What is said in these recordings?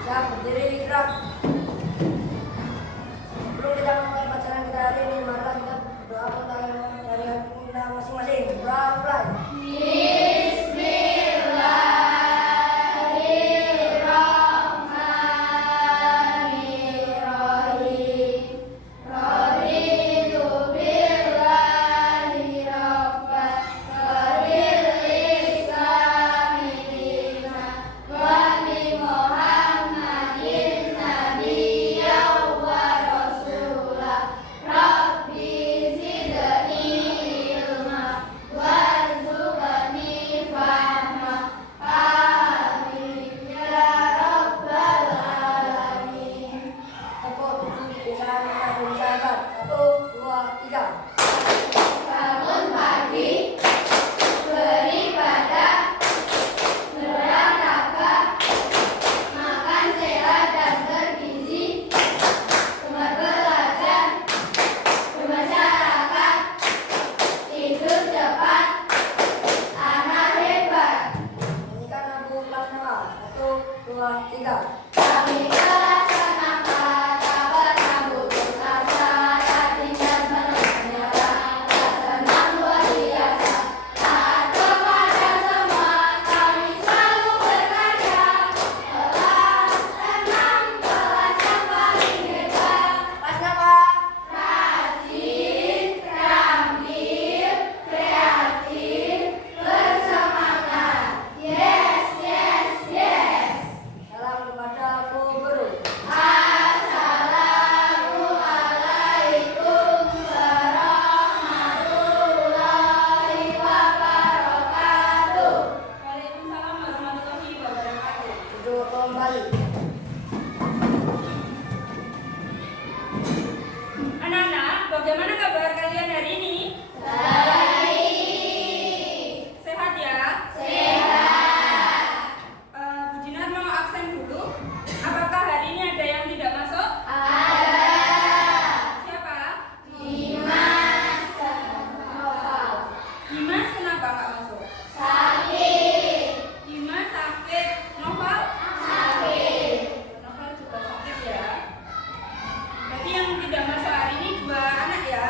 Siap, berdiri, gerak. Sebelum kita memulai pelajaran kita hari ini, marilah kita berdoa tentang dari kita masing-masing. Mulai. Anak-anak, bagaimana kabar kalian hari ini? Baik. Sehat ya? Sehat. Bu Dinar mau absen dulu. Apakah hari ini ada yang tidak masuk? Ada. Siapa? Dimas. Dimas kenapa nggak masuk? Sakit. Dimas sakit. Novel? Sakit. Novel juga sakit ya. Berarti yang tidak masuk hari ini 2 anak ya?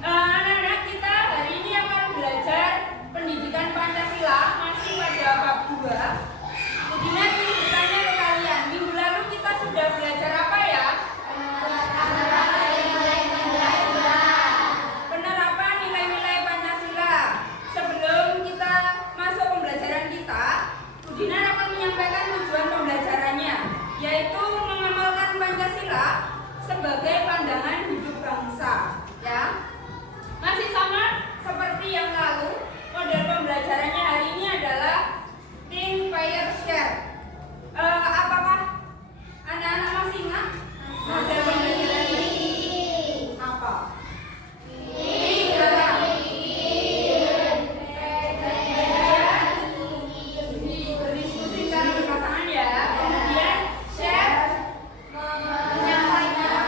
Anak-anak, kita hari ini akan belajar pendidikan Pancasila masih pada bab 2. Bu Dinar ingin bertanya ke kalian, minggu lalu kita sudah belajar apa ya? Penerapan nilai-nilai Pancasila. Sebelum kita masuk pembelajaran kita, Bu Dinar akan menyampaikan tujuan pembelajarannya, yaitu mengamalkan Pancasila sebagai pandangan hidup bangsa. Ya, masih sama seperti yang lalu. Model pembelajarannya hari ini adalah think, pair, share. Apakah anak-anak masih ingat model pembelajaran ini? Apa? Berdiskusi secara berpasangan ya. Kemudian share, menyampaikan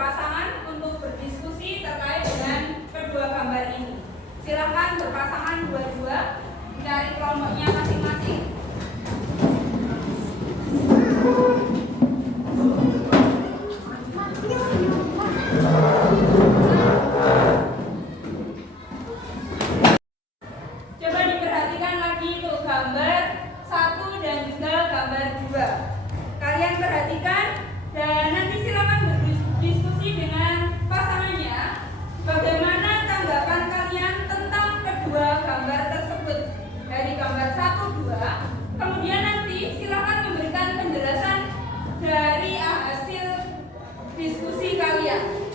berpasangan untuk berdiskusi terkait dengan kedua gambar ini. Silakan berpasangan dua-dua, mencari kelompoknya masing-masing. Coba diperhatikan lagi tuh gambar 1 dan juga gambar 2. Kalian perhatikan dan nanti silakan berdiskusi dengan pasangannya. Bagaimana tanggapan kalian tentang kedua gambar tersebut dari gambar 1, 2. Kemudian nanti silakan memberikan penjelasan dari hasil diskusi kalian.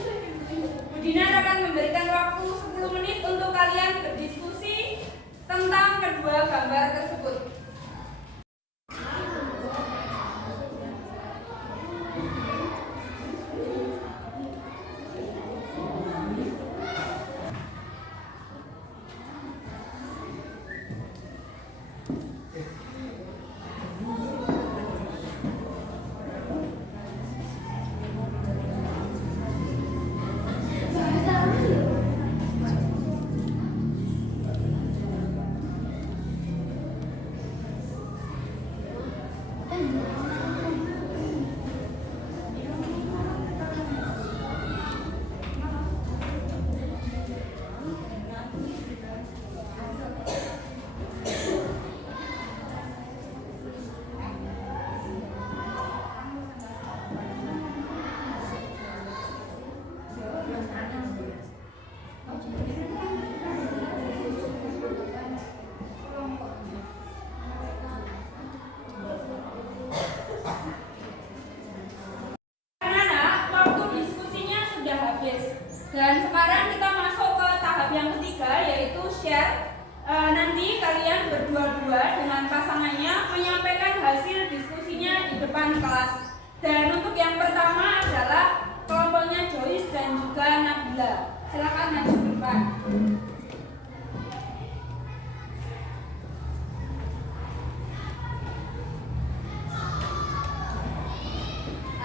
Budinar akan memberikan waktu 10 menit untuk kalian berdiskusi tentang kedua gambar tersebut. Dan sekarang kita masuk ke tahap yang ketiga, yaitu share. Nanti kalian berdua-dua dengan pasangannya menyampaikan hasil diskusinya di depan kelas. Dan untuk yang pertama adalah kelompoknya Joyce dan juga Nabila. Silakan maju ke depan.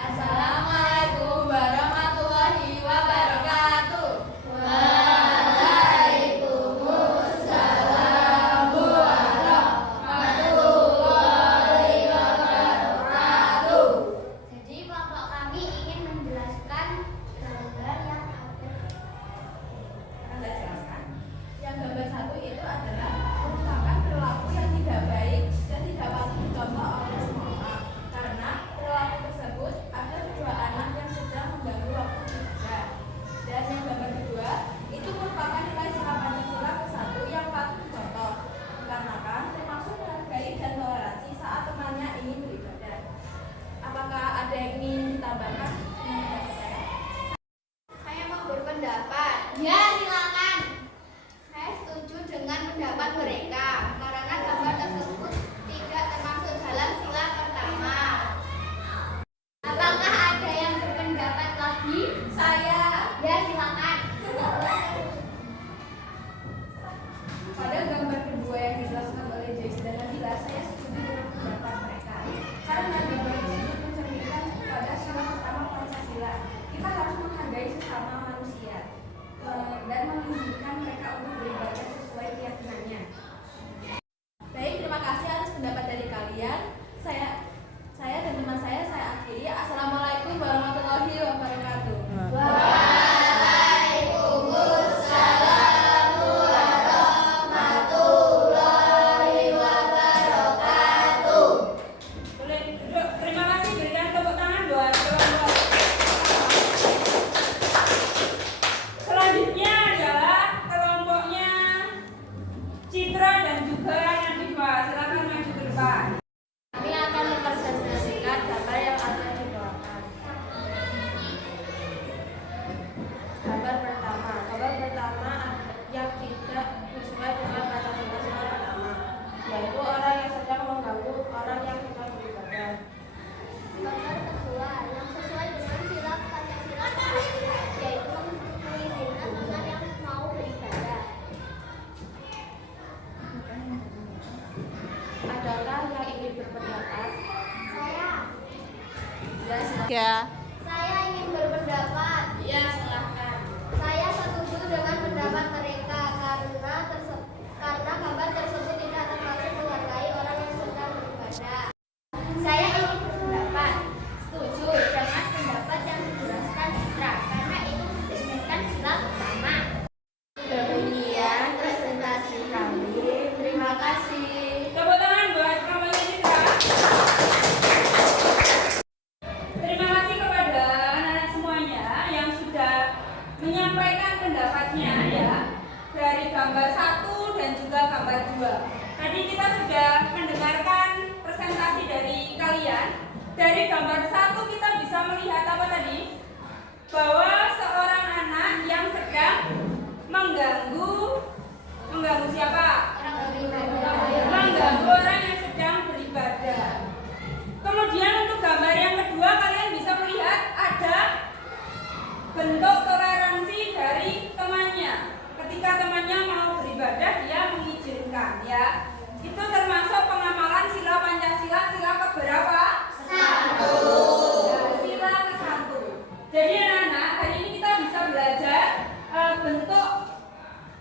Assalamualaikum warahmatullahi wabarakatuh. Waalaikumsalam warahmatullahi wabarakatuh. Jadi kelompok kami ingin menjelaskan gambar yang ada. Anda jelaskan. Yang gambar 1 itu adalah merupakan perilaku yang tidak baik dan tidak patut dicontoh oleh semua orang. Karena perilaku tersebut ada kedua anak yang sedang mengganggu waktu belajar. Dan yang gambar kedua itu merupakan nilai sila Pancasila ke-1 yang patut dicontoh, dikarenakan termasuk menghargai dan toleransi saat temannya ingin beribadah. Apakah ada yang ingin ditambahkan dengan pendapat saya? Saya mau berpendapat. Ya, silakan. Saya setuju dengan pendapat mereka karena gambar tersebut tidak termasuk dalam sila pertama. Apakah ada yang berpendapat lagi? Saya Ya, silakan. pada gambar kedua yang dijelaskan oleh Joyce dan Nabila, saya setuju dengan pendapat mereka. Karena gambar tersebut mencerminkan pada sila pertama Pancasila. Kita harus menghargai sesama manusia dan mengizinkan mereka untuk beribadah sesuai keyakinannya. Baik, terima kasih atas pendapat dari kalian. Saya dan teman saya akhiri. Assalamualaikum warahmatullahi wabarakatuh. Waalaikumsalam warahmatullahi wabarakatuh. Boleh duduk. Terima kasih. Berikan tepuk tangan buat kelompok. Selanjutnya adalah kelompoknya Citra dan juga Nadifa. Silakan maju ke depan. Kami akan mempresentasikan gambar yang ada di belakang. Gambar pertama yang tidak sesuai dengan Pancasila sila pertama, yaitu orang yang sedang mengganggu orang yang sedang beribadah. Gambar kedua yang sesuai dengan sila Pancasila pertama, yaitu mengizinkan teman yang mau beribadah. Adakah yang ingin berpendapat? Saya. Ya. Saya ingin berpendapat. Ya, silahkan. Saya setuju dengan pendapat mereka karena kabar tersebut tidak termasuk menghargai orang yang sedang beribadah. Saya ingin berpendapat setuju dengan pendapat yang dijelaskan Citra karena itu berdasarkan sila pertama. Demikian presentasi kami. Terima kasih. Tepuk tangan buat kampanye Citra. Terima kasih kepada anak-anak semuanya yang sudah menyampaikan pendapatnya ya, dari gambar 1 dan juga gambar 2. Tadi kita sudah mendengarkan presentasi dari kalian. Dari gambar 1 kita bisa melihat apa tadi? Bahwa seorang anak yang sedang mengganggu siapa? Mengganggu orang yang sedang beribadah. Kemudian untuk gambar yang kedua kalian bisa melihat ada bentuk toleransi dari temannya. Ketika temannya mau beribadah dia mengizinkan ya. Itu termasuk pengamalan sila Pancasila, sila keberapa? 1. Ya, sila ke-1. Jadi anak-anak, hari ini kita bisa belajar bentuk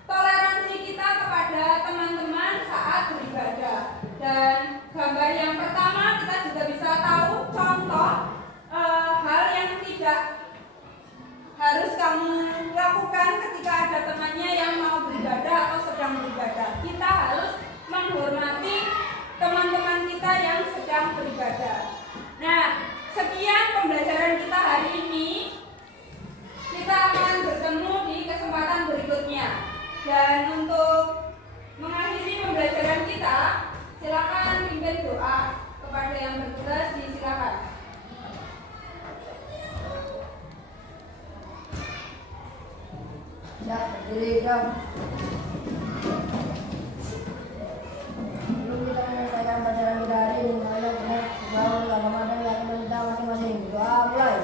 toleransi kita kepada teman-teman saat beribadah. Dan gambar yang pertama kita juga bisa tahu contoh hal yang tidak harus kamu lakukan ketika ada temannya yang mau beribadah atau sedang beribadah. Kita harus menghormati teman-teman kita yang sedang beribadah. Nah, sekian pembelajaran kita hari ini. Kita akan bertemu di kesempatan berikutnya. Dan untuk mengakhiri pembelajaran kita, silakan pimpin doa kepada yang bertugas, disilakan. Ya, berdiri dong. Sebelum kita menyelesaikan pelajaran kita hari ini, marilah kita berdoa agama dan keyakinan kita masing-masing. Doa mulai.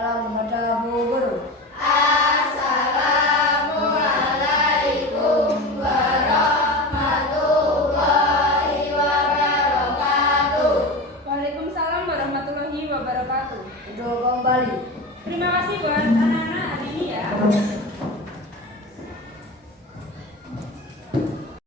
Salam kepada Bu Guru. Assalamualaikum warahmatullahi wabarakatuh. Waalaikumsalam warahmatullahi wabarakatuh. Duduk kembali. Terima kasih buat anak-anak hari ini ya.